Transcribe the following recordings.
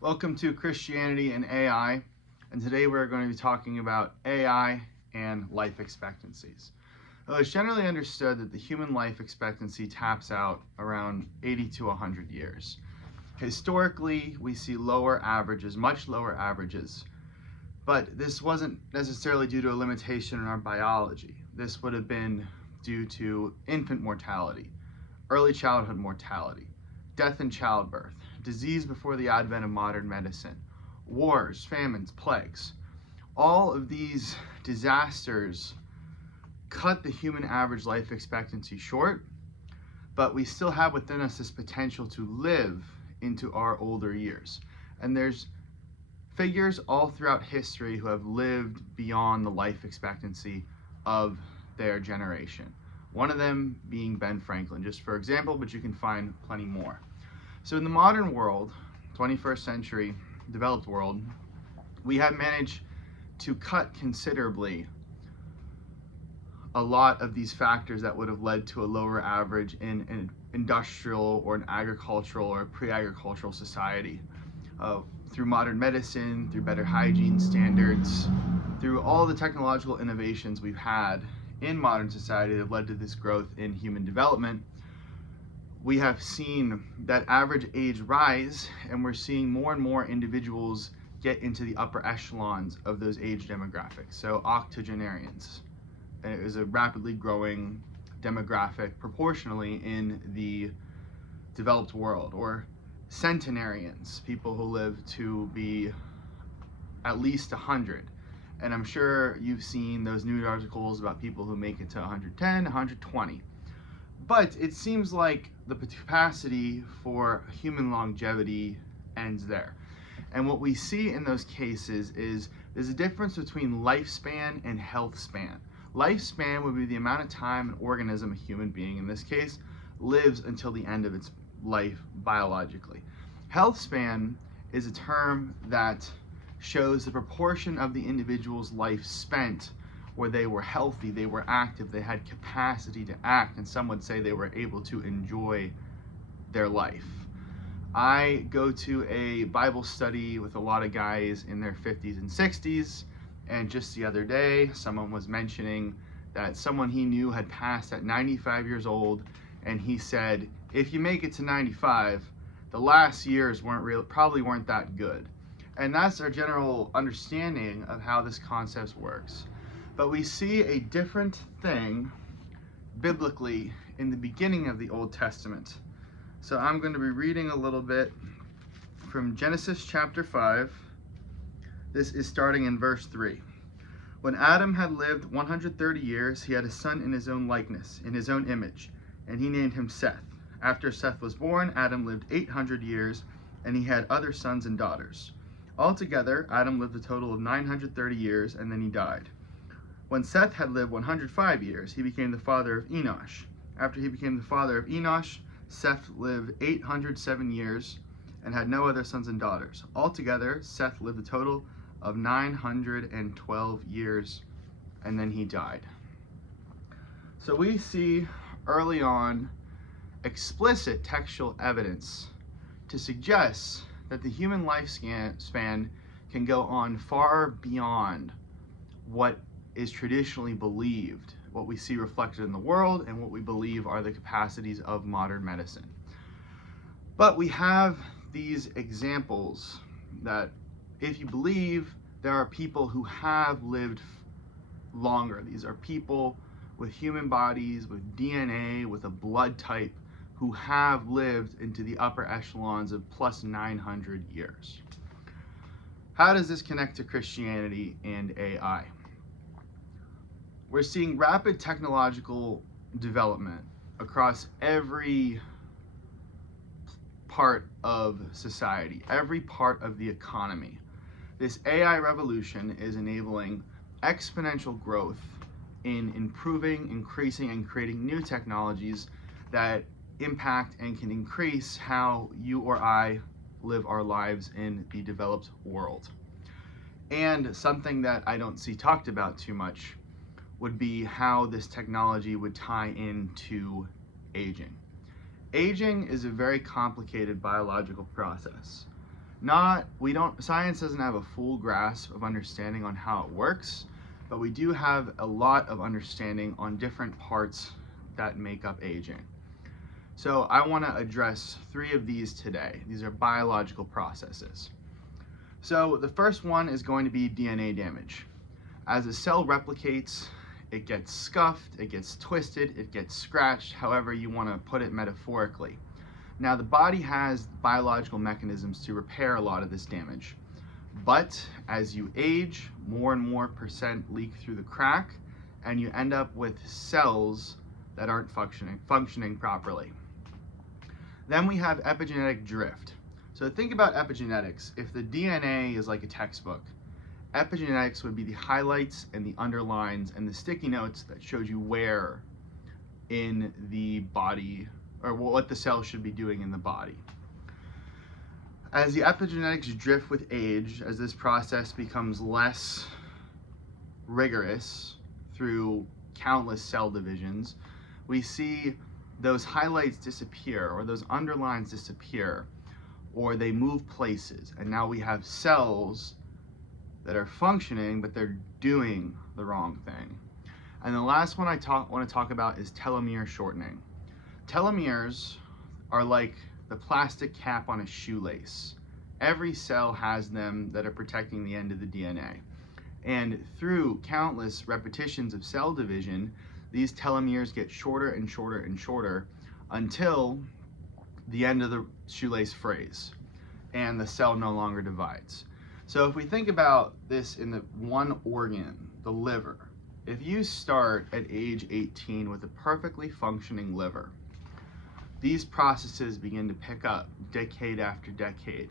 Welcome to Christianity and AI, and today we're going to be talking about AI and life expectancies. It's generally understood that the human life expectancy taps out around 80 to 100 years. Historically, we see lower averages, much lower averages, but this wasn't necessarily due to a limitation in our biology. This would have been due to infant mortality, early childhood mortality, death in childbirth, disease before the advent of modern medicine, wars, famines, plagues. All of these disasters cut the human average life expectancy short, but we still have within us this potential to live into our older years. And there's figures all throughout history who have lived beyond the life expectancy of their generation. One of them being Ben Franklin, just for example, but you can find plenty more. So in the modern world, 21st century developed world, we have managed to cut considerably a lot of these factors that would have led to a lower average in an industrial or an agricultural or pre-agricultural society. Through modern medicine, through better hygiene standards, through all the technological innovations we've had in modern society that have led to this growth in human development, we have seen that average age rise, and we're seeing more and more individuals get into the upper echelons of those age demographics. So octogenarians, it is a rapidly growing demographic proportionally in the developed world, or centenarians, people who live to be at least 100. And I'm sure you've seen those news articles about people who make it to 110, 120. But it seems like the capacity for human longevity ends there. And what we see in those cases is there's a difference between lifespan and health span. Lifespan would be the amount of time an organism, a human being in this case, lives until the end of its life biologically. Health span is a term that shows the proportion of the individual's life spent where they were healthy, they were active, they had capacity to act, and some would say they were able to enjoy their life. I go to a Bible study with a lot of guys in their 50s and 60s, and just the other day, someone was mentioning that someone he knew had passed at 95 years old, and he said, if you make it to 95, the last years probably weren't that good. And that's our general understanding of how this concept works. But we see a different thing biblically in the beginning of the Old Testament. So I'm going to be reading a little bit from Genesis chapter 5. This is starting in verse 3. When Adam had lived 130 years, he had a son in his own likeness, in his own image, and he named him Seth. After Seth was born, Adam lived 800 years, and he had other sons and daughters. Altogether, Adam lived a total of 930 years, and then he died. When Seth had lived 105 years, he became the father of Enosh. After he became the father of Enosh, Seth lived 807 years and had no other sons and daughters. Altogether, Seth lived a total of 912 years, and then he died. So we see early on explicit textual evidence to suggest that the human lifespan can go on far beyond what is traditionally believed, what we see reflected in the world, and what we believe are the capacities of modern medicine. But we have these examples that if you believe there are people who have lived longer, these are people with human bodies, with DNA, with a blood type, who have lived into the upper echelons of plus 900 years. How does this connect to Christianity and AI? We're seeing rapid technological development across every part of society, every part of the economy. This AI revolution is enabling exponential growth in improving, increasing, and creating new technologies that impact and can increase how you or I live our lives in the developed world. And something that I don't see talked about too much would be how this technology would tie into aging. Aging is a very complicated biological process. Science doesn't have a full grasp of understanding on how it works, but we do have a lot of understanding on different parts that make up aging. So I want to address 3 of these today. These are biological processes. So the first one is going to be DNA damage. As a cell replicates, it gets scuffed, it gets twisted, it gets scratched, however you want to put it metaphorically. Now the body has biological mechanisms to repair a lot of this damage. But as you age, more and more percent leak through the crack, and you end up with cells that aren't functioning properly. Then we have epigenetic drift. So think about epigenetics. If the DNA is like a textbook, epigenetics would be the highlights and the underlines and the sticky notes that shows you where in the body, or what the cell should be doing in the body. As the epigenetics drift with age, as this process becomes less rigorous through countless cell divisions, we see those highlights disappear, or those underlines disappear, or they move places, and now we have cells that are functioning, but they're doing the wrong thing. And the last one I want to talk about is telomere shortening. Telomeres are like the plastic cap on a shoelace. Every cell has them that are protecting the end of the DNA. And through countless repetitions of cell division, these telomeres get shorter and shorter and shorter until the end of the shoelace frays and the cell no longer divides. So if we think about this in the one organ, the liver, if you start at age 18 with a perfectly functioning liver, these processes begin to pick up decade after decade.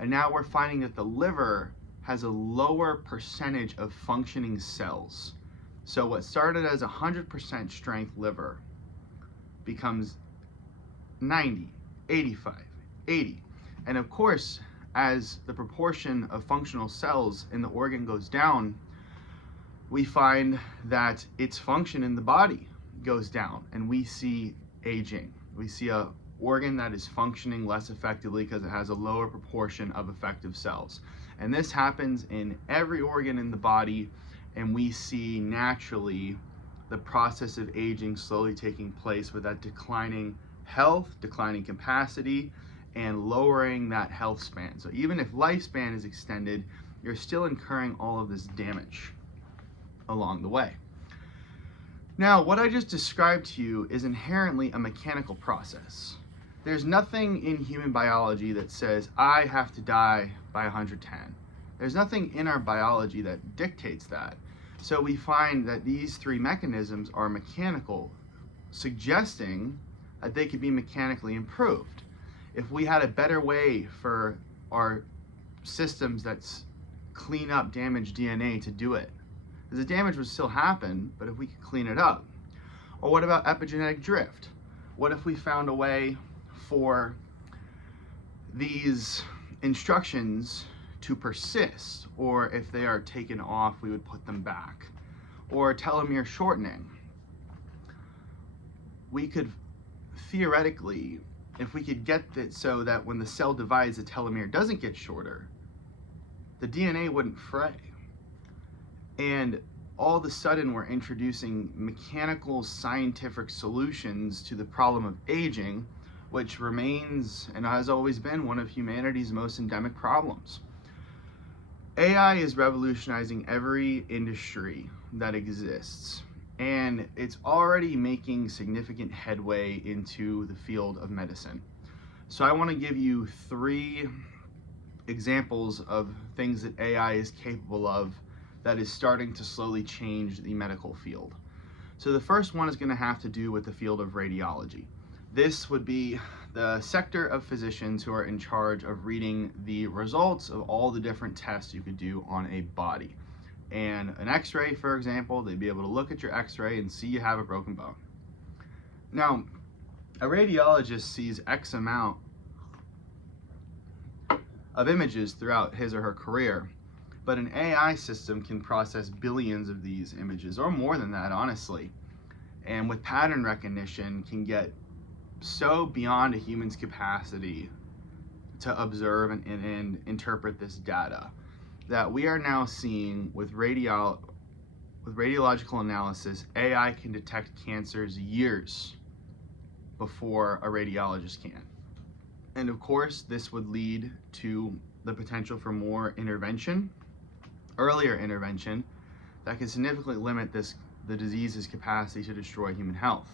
And now we're finding that the liver has a lower percentage of functioning cells. So what started as 100% strength liver becomes 90, 85, 80. And of course, as the proportion of functional cells in the organ goes down, we find that its function in the body goes down, and we see aging. We see a organ that is functioning less effectively because it has a lower proportion of effective cells. And this happens in every organ in the body, and we see naturally the process of aging slowly taking place with that declining health, declining capacity, and lowering that health span. So even if lifespan is extended, you're still incurring all of this damage along the way. Now, what I just described to you is inherently a mechanical process. There's nothing in human biology that says, I have to die by 110. There's nothing in our biology that dictates that. So we find that these 3 mechanisms are mechanical, suggesting that they could be mechanically improved. If we had a better way for our systems that clean up damaged DNA to do it, because the damage would still happen, but if we could clean it up. Or what about epigenetic drift? What if we found a way for these instructions to persist, or if they are taken off, we would put them back? Or telomere shortening. We could theoretically, if we could get it so that when the cell divides, the telomere doesn't get shorter, the DNA wouldn't fray. And all of a sudden we're introducing mechanical scientific solutions to the problem of aging, which remains and has always been one of humanity's most endemic problems. AI is revolutionizing every industry that exists, and it's already making significant headway into the field of medicine. So I want to give you 3 examples of things that AI is capable of that is starting to slowly change the medical field. So the first one is going to have to do with the field of radiology. This would be the sector of physicians who are in charge of reading the results of all the different tests you could do on a body. And an x-ray, for example, they'd be able to look at your x-ray and see you have a broken bone. Now, a radiologist sees X amount of images throughout his or her career, but an AI system can process billions of these images, or more than that, honestly, and with pattern recognition can get so beyond a human's capacity to observe and interpret this data, that we are now seeing with radiological analysis, AI can detect cancers years before a radiologist can. And of course, this would lead to the potential for more intervention, earlier intervention, that can significantly limit the disease's capacity to destroy human health.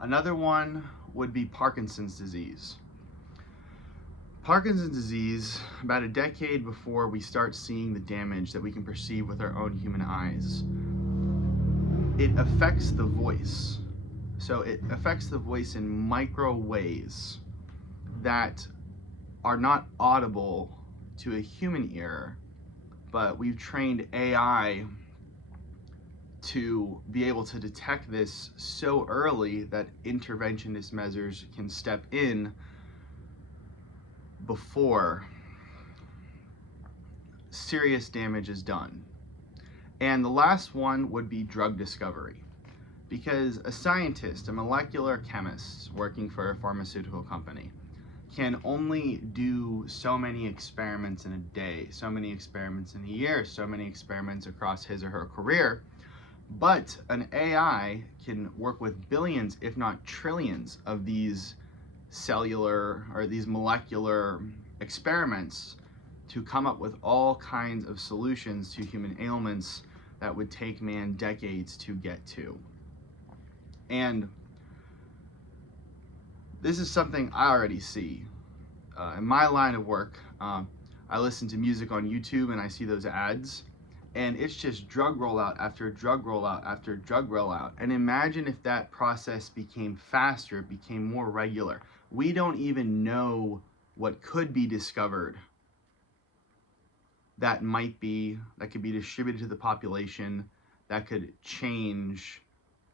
Another one would be Parkinson's disease. Parkinson's disease, about a decade before we start seeing the damage that we can perceive with our own human eyes, it affects the voice. So it affects the voice in micro ways that are not audible to a human ear, but we've trained AI to be able to detect this so early that interventionist measures can step in before serious damage is done. And the last one would be drug discovery. Because a scientist, a molecular chemist working for a pharmaceutical company, can only do so many experiments in a day, so many experiments in a year, so many experiments across his or her career. But an AI can work with billions, if not trillions, of these cellular or these molecular experiments to come up with all kinds of solutions to human ailments that would take man decades to get to. And this is something I already see. In my line of work, I listen to music on YouTube and I see those ads, and it's just drug rollout after drug rollout after drug rollout. And imagine if that process became faster, became more regular. We don't even know what could be discovered that could be distributed to the population, that could change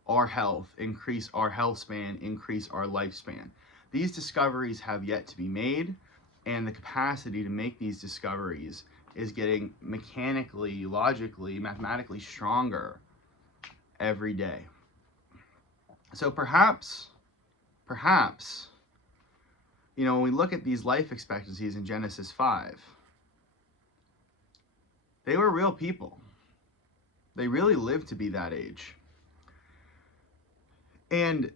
our health, increase our health span, increase our lifespan. These discoveries have yet to be made, and the capacity to make these discoveries is getting mechanically, logically, mathematically stronger every day. So perhaps, when we look at these life expectancies in Genesis 5, they were real people. They really lived to be that age. And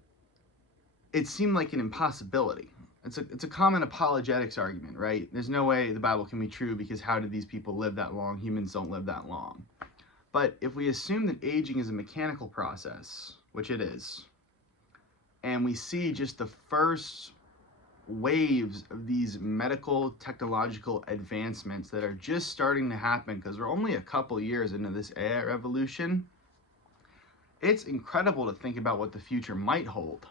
it seemed like an impossibility. It's a common apologetics argument, right? There's no way the Bible can be true because how did these people live that long? Humans don't live that long. But if we assume that aging is a mechanical process, which it is, and we see just the first waves of these medical technological advancements that are just starting to happen because we're only a couple years into this AI revolution, it's incredible to think about what the future might hold.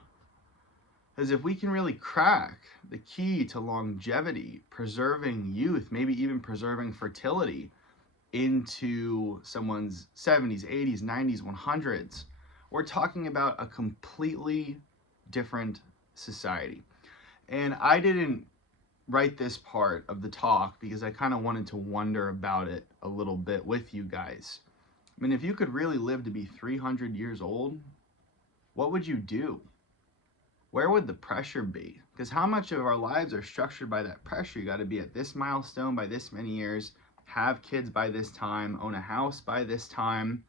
Because if we can really crack the key to longevity, preserving youth, maybe even preserving fertility into someone's 70s, 80s, 90s, 100s, we're talking about a completely different society. And I didn't write this part of the talk because I kind of wanted to wonder about it a little bit with you guys. I mean, if you could really live to be 300 years old, what would you do? Where would the pressure be? Because how much of our lives are structured by that pressure? You got to be at this milestone by this many years, have kids by this time, own a house by this time.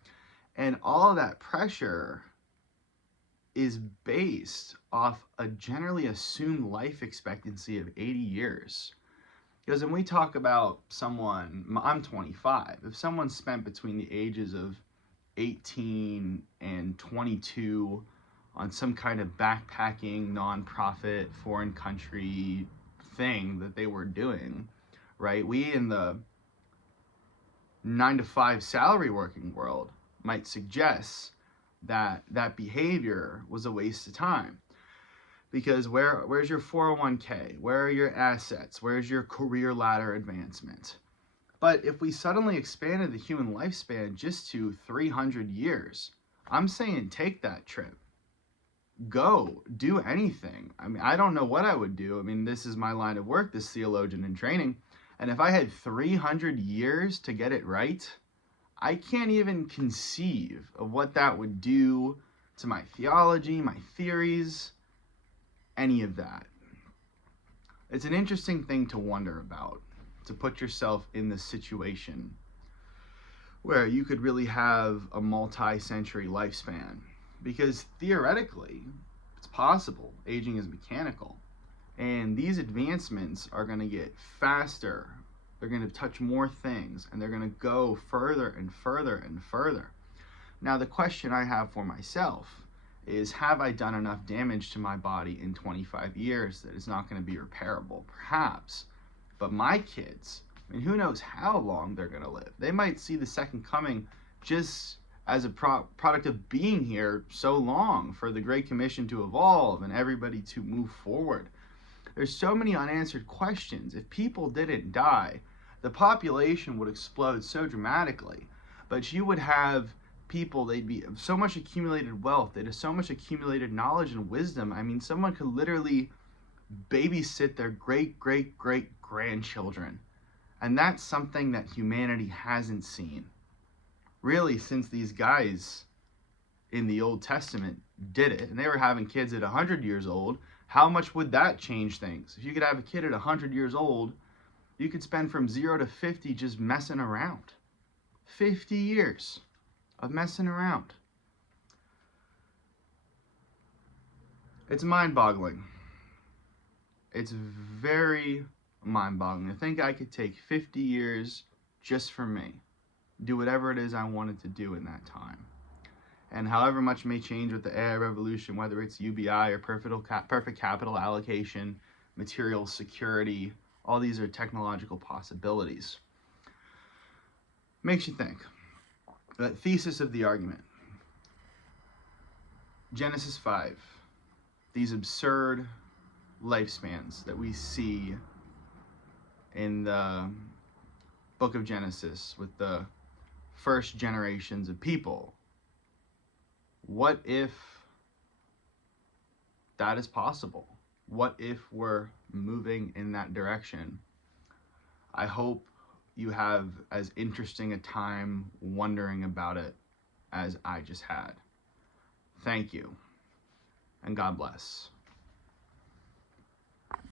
And all of that pressure is based off a generally assumed life expectancy of 80 years. Because when we talk about someone, I'm 25, if someone spent between the ages of 18 and 22 on some kind of backpacking, nonprofit, foreign country thing that they were doing, right? We in the 9-to-5 salary working world might suggest that that behavior was a waste of time. Because where's your 401k? Where are your assets? Where's your career ladder advancement? But if we suddenly expanded the human lifespan just to 300 years, I'm saying take that trip. Go, do anything. I mean, I don't know what I would do. I mean, this is my line of work, this theologian in training. And if I had 300 years to get it right, I can't even conceive of what that would do to my theology, my theories, any of that. It's an interesting thing to wonder about, to put yourself in this situation where you could really have a multi-century lifespan. Because theoretically, it's possible. Aging is mechanical. And these advancements are going to get faster. They're going to touch more things, and they're going to go further and further and further. Now, the question I have for myself is, have I done enough damage to my body in 25 years that it's not going to be repairable? Perhaps. But my kids, I mean, who knows how long they're going to live? They might see the second coming just as a product of being here so long, for the Great Commission to evolve and everybody to move forward. There's so many unanswered questions. If people didn't die, the population would explode so dramatically. But you would have people, they'd be so much accumulated wealth, they'd have so much accumulated knowledge and wisdom. I mean, someone could literally babysit their great great great grandchildren. And that's something that humanity hasn't seen really since these guys in the Old Testament did it. And they were having kids at 100 years old. How much would that change things? If you could have a kid at 100 years old, you could spend from 0 to 50 just messing around. 50 years of messing around. It's mind-boggling. It's very mind-boggling to think I could take 50 years just for me, do whatever it is I wanted to do in that time. And however much may change with the AI revolution, whether it's UBI or perfect capital allocation, material security, all these are technological possibilities. Makes you think. The thesis of the argument. Genesis 5. These absurd lifespans that we see in the book of Genesis with the first generations of people. What if that is possible? What if we're moving in that direction? I hope you have as interesting a time wondering about it as I just had. Thank you, and God bless.